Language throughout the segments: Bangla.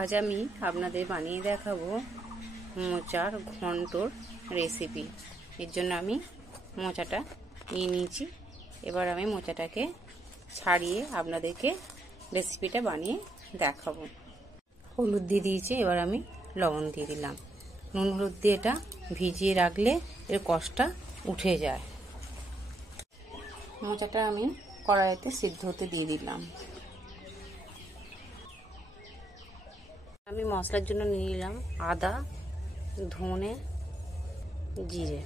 আজ আমি আপনাদের বানিয়ে দেখাবো মোচার ঘন্টর রেসিপি। এর জন্য আমি মোচাটা নিয়ে নিয়েছি। এবার আমি মোচাটাকে ছাড়িয়ে আপনাদেরকে রেসিপিটা বানিয়ে দেখাবো। হলুদ দিয়ে দিয়েছি, এবার আমি লবণ দিয়ে দিলাম। নুন হলুদ দিয়ে এটা ভিজিয়ে রাখলে এর কষটা উঠে যায়। মোচাটা আমি কড়াইতে সিদ্ধ হতে দিয়ে দিলাম। আমি মশলার জন্য নিয়ে নিলাম আদা, ধনে, জিরে।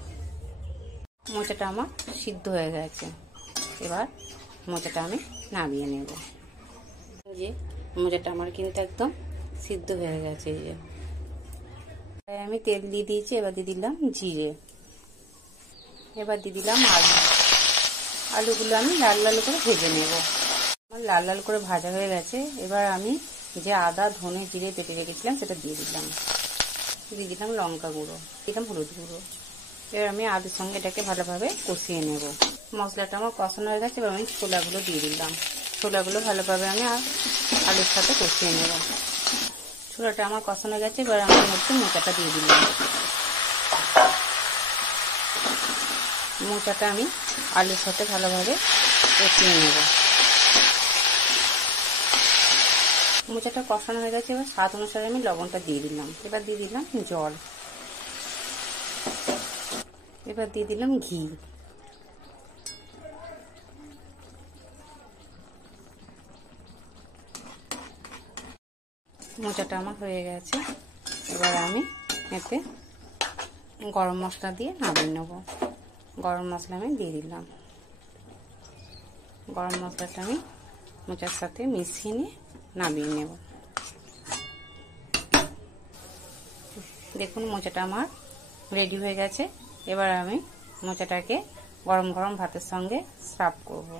মোচাটা আমার সিদ্ধ হয়ে গেছে, এবার মোচাটা আমি নামিয়ে নেব। যে মোচাটা আমার কিন্তু একদম সিদ্ধ হয়ে গেছে। এই যে আমি তেল দিয়ে দিয়েছি, এবার দিয়ে দিলাম জিরে, এবার দিয়ে দিলাম আলু। আলুগুলো আমি লাল লাল করে ভেজে নেব। আমার লাল লাল করে ভাজা হয়ে গেছে। এবার আমি যে আদা, ধনে, জিরে বেটে রেখেছিলাম সেটা দিয়ে দিলাম। দিয়ে দিলাম লঙ্কা গুঁড়ো, দিলাম হলুদ গুঁড়ো। এবার আমি আলুর সঙ্গে এটাকে ভালোভাবে কষিয়ে নেব। মশলাটা আমার কষানো হয়ে গেছে, এবার আমি ছোলাগুলো দিয়ে দিলাম। ছোলাগুলো ভালোভাবে আমি আলুর সাথে কষিয়ে নেব। ছোলাটা আমার কষানো হয়ে গেছে, এবার আমি মধ্যে মোচাটা দিয়ে দিলাম। মোচাটা আমি আলুর সাথে ভালোভাবে কষিয়ে নেব। মোচাটা কষানো হয়ে গেছে, এবার স্বাদ অনুসারে আমি লবণটা দিয়ে দিলাম। এবার দিয়ে দিলাম জল, এবার দিয়ে দিলাম ঘি। মোচাটা আমার হয়ে গেছে, এবার আমি এতে গরম মশলা দিয়ে নামিয়ে নেব। গরম মশলা আমি দিয়ে দিলাম। গরম মশলাটা আমি মোচার সাথে মিশিয়ে নিয়ে নামিয়ে নেব। দেখুন মোচাটা আমার রেডি হয়ে গেছে। এবার আমি মোচাটাকে গরম গরম ভাতের সঙ্গে সার্ভ করব।